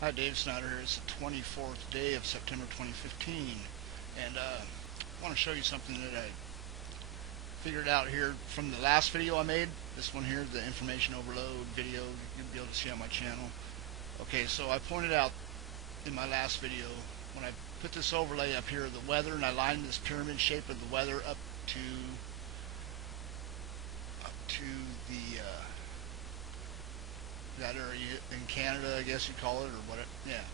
Hi, Dave Snyder here. It's the 24th day of September 2015, and I want to show you something that I figured out here from the last video I made. This one here, the information overload video, you'll be able to see on my channel. Okay, so I pointed out in my last video when I put this overlay up here, the weather, and I lined this pyramid shape of the weather to up to the that area in Canada, I guess you call it, or what? Yeah,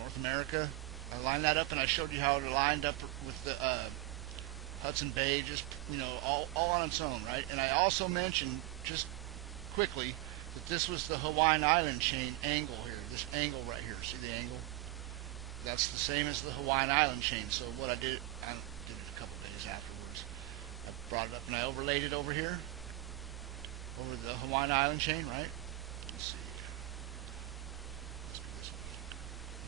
North America. I lined that up and I showed you how it lined up with the Hudson Bay, just all on its own, right? And I also mentioned just quickly that this was the Hawaiian Island chain angle here. This angle right here, see the angle? That's the same as the Hawaiian Island chain. So what I did it a couple days afterwards. I brought it up and I overlaid it over here, over the Hawaiian Island chain, right? Let's see. Let's do this one.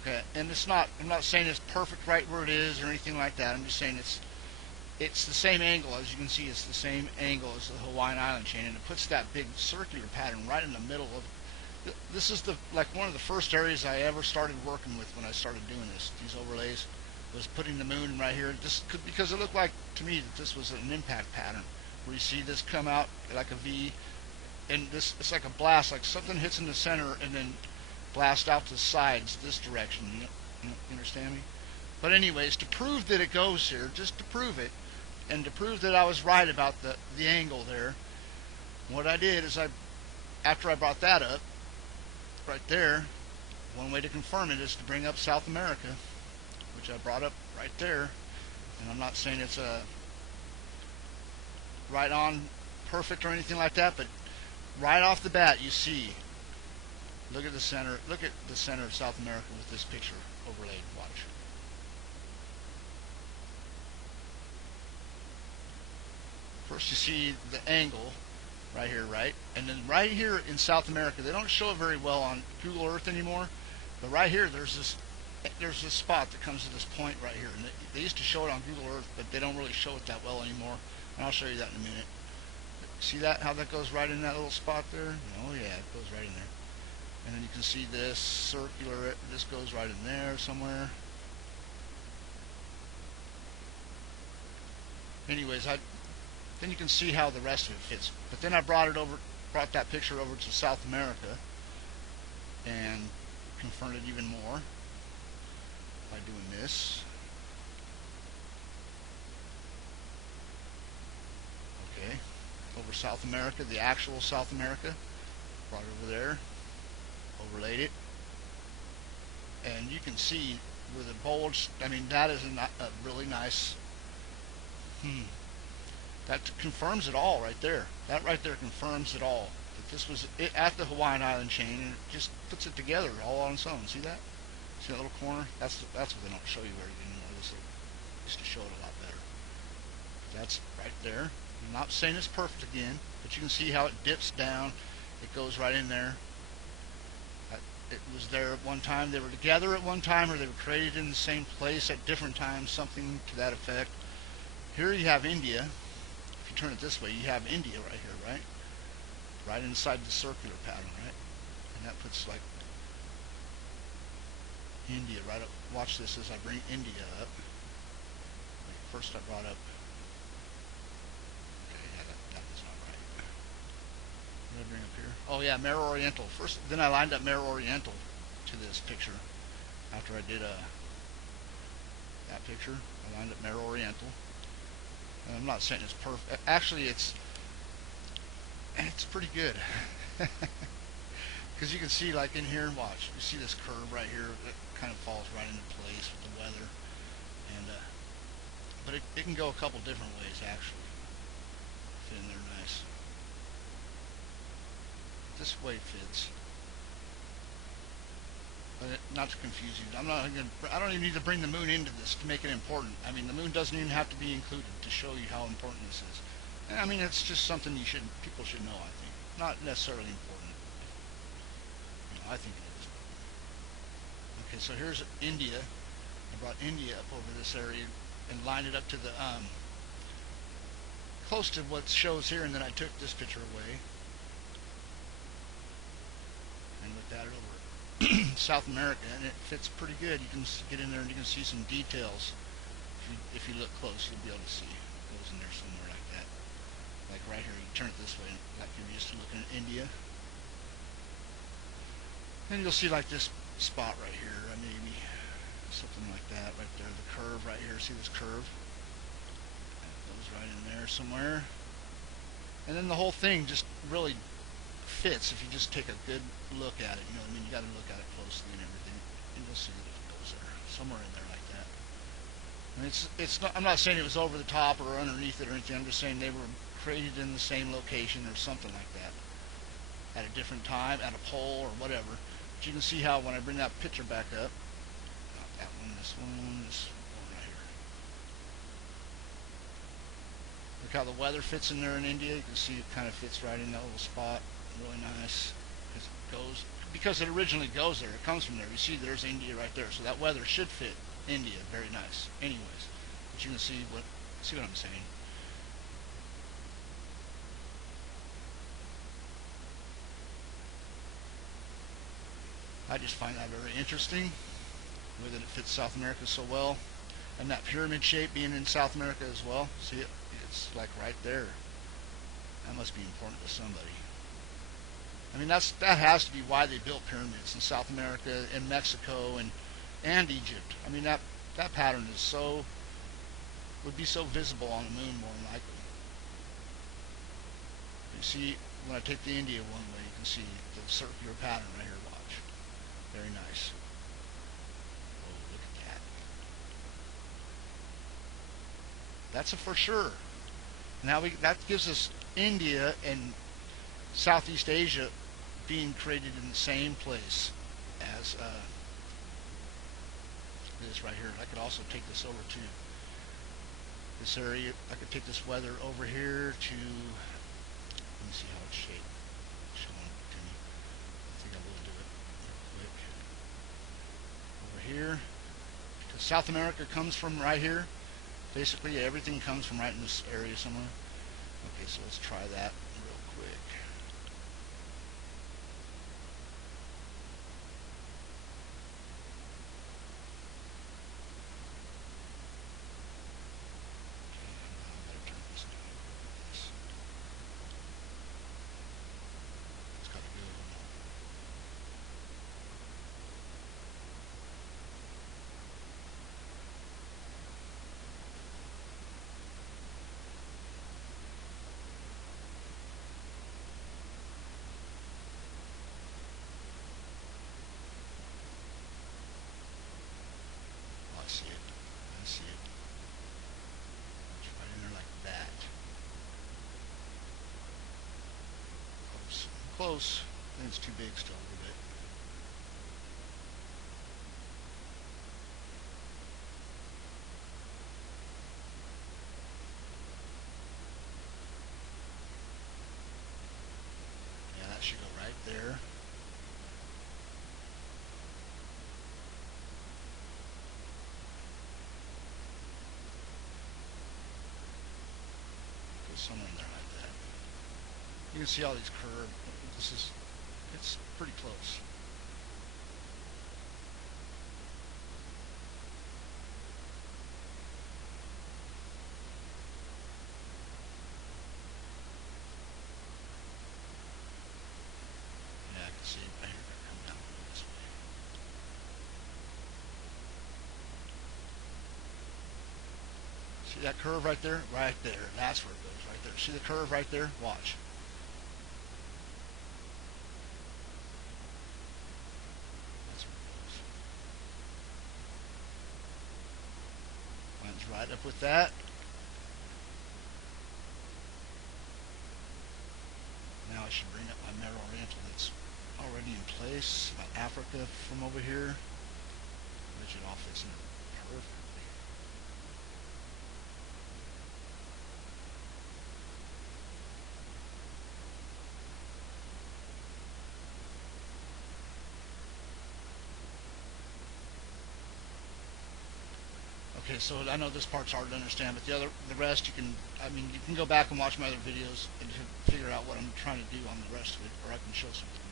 Okay, and it's not. I'm not saying it's perfect right where it is or anything like that. I'm just saying it's the same angle. As you can see, it's the same angle as the Hawaiian Island chain, and it puts that big circular pattern right in the middle of. This is one of the first areas I ever started working with when I started doing these overlays, was putting the moon right here. Because it looked like to me that this was an impact pattern, where you see this come out like a V, and this it's like a blast, like something hits in the center and then blast out to the sides this direction. You understand me? But anyways, to prove that it goes here, just to prove it, and to prove that I was right about the angle there, what I did is after I brought that up, right there, one way to confirm it is to bring up South America, which I brought up right there. And I'm not saying it's a right on perfect or anything like that, but right off the bat you see, look at the center of South America with this picture overlaid. Watch. First you see the angle right here, right? And then right here in South America, they don't show it very well on Google Earth anymore, but right here there's this spot that comes to this point right here. And they used to show it on Google Earth, but they don't really show it that well anymore. And I'll show you that in a minute. See that, how that goes right in that little spot there? Oh yeah, it goes right in there. And then you can see this circular, this goes right in there somewhere. Anyways, then you can see how the rest of it fits. But then I brought that picture over to South America and confirmed it even more by doing this. Okay, over South America, the actual South America, brought it over there, overlaid it, and you can see where the bulge, I mean, that is a really nice, that confirms it all right there. That right there confirms it all. That this was it at the Hawaiian Island chain, and it just puts it together all on its own. See that? See that little corner? That's what they don't show you very good anymore. This used to show it a lot better. That's right there. I'm not saying it's perfect again, but you can see how it dips down. It goes right in there. It was there at one time. They were together at one time, or they were created in the same place at different times, something to that effect. Here you have India. If you turn it this way, you have India right here, right? Right inside the circular pattern, right? And that puts like India right up. Watch this as I bring India up. First I brought up. Okay, yeah, that was not right. What did I bring up here? Oh yeah, Mare Oriental. First, then I lined up Mare Oriental to this picture. After I did that picture, I lined up Mare Oriental. And I'm not saying it's perfect. Actually, it's pretty good. Because you can see, like in here, watch. You see this curve right here that kind of falls right into place with the weather. And but it can go a couple different ways actually. Fit in there nice. This way fits. But not to confuse you, I don't even need to bring the moon into this to make it important. I mean, the moon doesn't even have to be included to show you how important this is. I mean, it's just something people should know. I think not necessarily important. I think it is. Okay, so here's India. I brought India up over this area and lined it up to the close to what shows here, and then I took this picture away and looked at it over. South America, and it fits pretty good. You can get in there and you can see some details. If you look close, you'll be able to see it goes in there somewhere like that. Like right here, you turn it this way, like you're used to looking at India. And you'll see like this spot right here, maybe something like that right there. The curve right here. See this curve? That goes right in there somewhere. And then the whole thing just really fits if you just take a good look at it. You know what I mean? You got to look at it closely and everything, and you'll see that it goes there, somewhere in there like that. And it's not. I'm not saying it was over the top or underneath it or anything. I'm just saying they were created in the same location or something like that at a different time, at a pole or whatever. But you can see how when I bring that picture back up, not that one, this one right here. Look how the weather fits in there in India. You can see it kind of fits right in that little spot. Really nice. Because it originally goes there. It comes from there. You see there's India right there. So that weather should fit India very nice. Anyways, but you can see what I'm saying. I just find that very interesting, the way that it fits South America so well, and that pyramid shape being in South America as well. See it? It's like right there. That must be important to somebody. I mean, that has to be why they built pyramids in South America and Mexico and Egypt. I mean, that pattern is would be so visible on the moon more than likely. You see, when I take the India one way, you can see the circular pattern right here. Watch, very nice. Oh, look at that. That's a for sure. Now that gives us India and Southeast Asia being created in the same place as this right here. I could also take this over to this area. I could take this weather over here to, let me see how it's shaped. Showing it to me. I think I will do it real quick. Over here. Because South America comes from right here. Basically, everything comes from right in this area somewhere. Okay, so let's try that real quick. See it. I see it. It's right in there like that. Close. Close. I think it's too big still a little bit. Yeah, that should go right there. Somewhere in there like that. You can see all these curved. It's pretty close. Yeah, I can see it right here. Come down this way. See that curve right there? Right there. That's where it goes. Right there. See the curve right there? Watch. That's where it goes. Lines right up with that. Now I should bring up my Mare Oriental that's already in place. About Africa from over here. Which it all fits in perfectly. Okay, so I know this part's hard to understand, but the rest you can, you can go back and watch my other videos and figure out what I'm trying to do on the rest of it, or I can show something.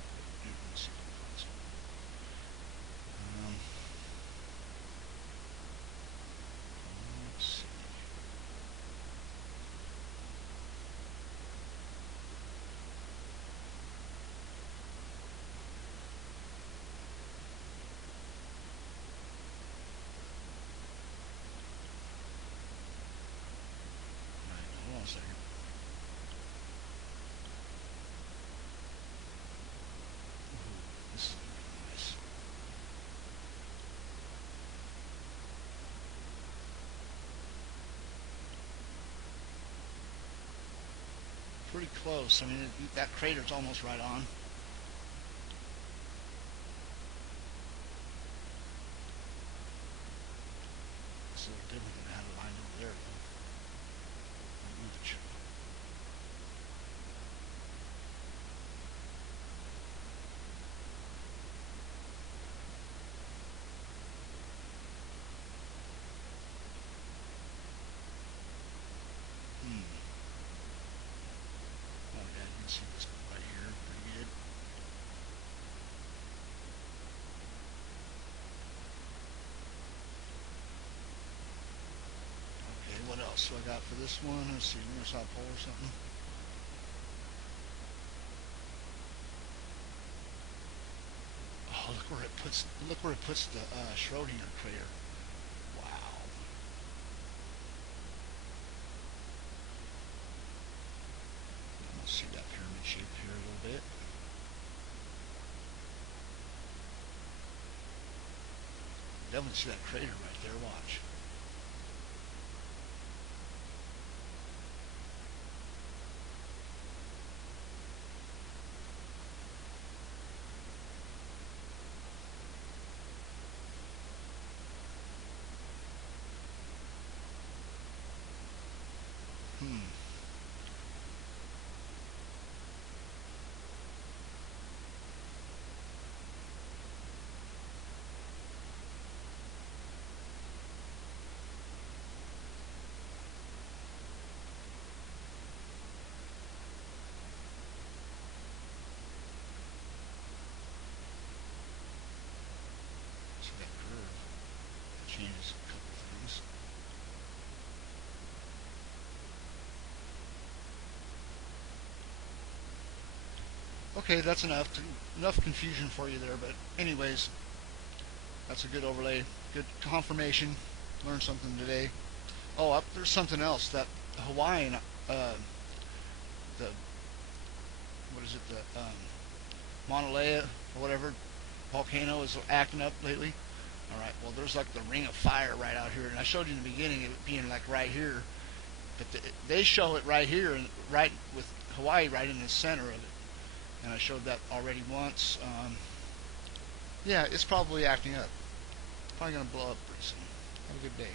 pretty close. I mean, that crater's almost right on. It's a little different than I had it lined over there, though. Move it. Hmm. Oh yeah, you can see this right here pretty good. Okay, what else do I got for this one? Let's see, North South Pole or something. Oh, look where it puts the Schrodinger crater. Wow. Let's see that pyramid shape here a little bit. Definitely see that crater right there. Watch. Hmm. See that curve? It changes a couple things. Okay, that's enough confusion for you there. But anyways, that's a good overlay, good confirmation. Learned something today. Oh, there's something else. That Hawaiian, the what is it? The Mauna Lea or whatever volcano is acting up lately. All right. Well, there's like the ring of fire right out here, and I showed you in the beginning it being like right here, but they show it right here, and right with Hawaii right in the center of it. And I showed that already once. Yeah, it's probably acting up. Probably gonna blow up pretty soon. Have a good day.